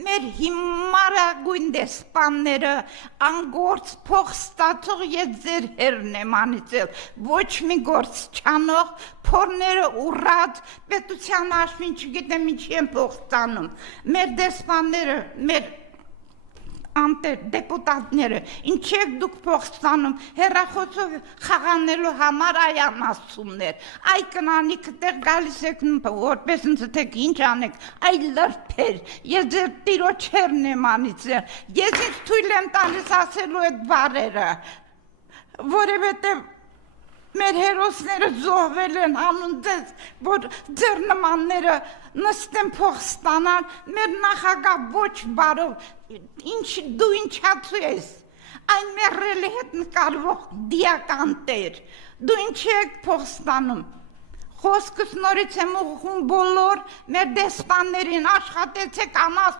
մեր հիմարագույն դեսպանները անգործ փող ստացող ես ձեր հերն եմ անիծել, ոչ մի գործ չանող, փորները ուռած, պետության հաշվին չգիտեմ ինչի են փող ստանում, մեր դեսպանները, մեր անտեր դեպուտատները, ինչ եք դուք փող ստանում, հեռախոսով խաղանելու համար այան ասումներ, այ կնանիքը տեղ գալիս եք որպես ընձթեք ինչ անեք, այ լրբեր, ես ձեր տիրոջ հերն եմ անիծել, ես ինձ թույլ եմ տալիս ասելու այդ բառերը, որովհետև մեր հերոսները զոհվել են անուն ձեզ, որ ձեր նմանները նստեն փող ստանան, մեր նախագահ ոչ բարով, դու ինչացու ես, այն մեռելի հետ նկարվող դիական տեր, դու ինչի եք փող ստանում, խոսքս նորից եմ ուղղում բոլոր մեր դեսպաններին, աշխատեցեք անաս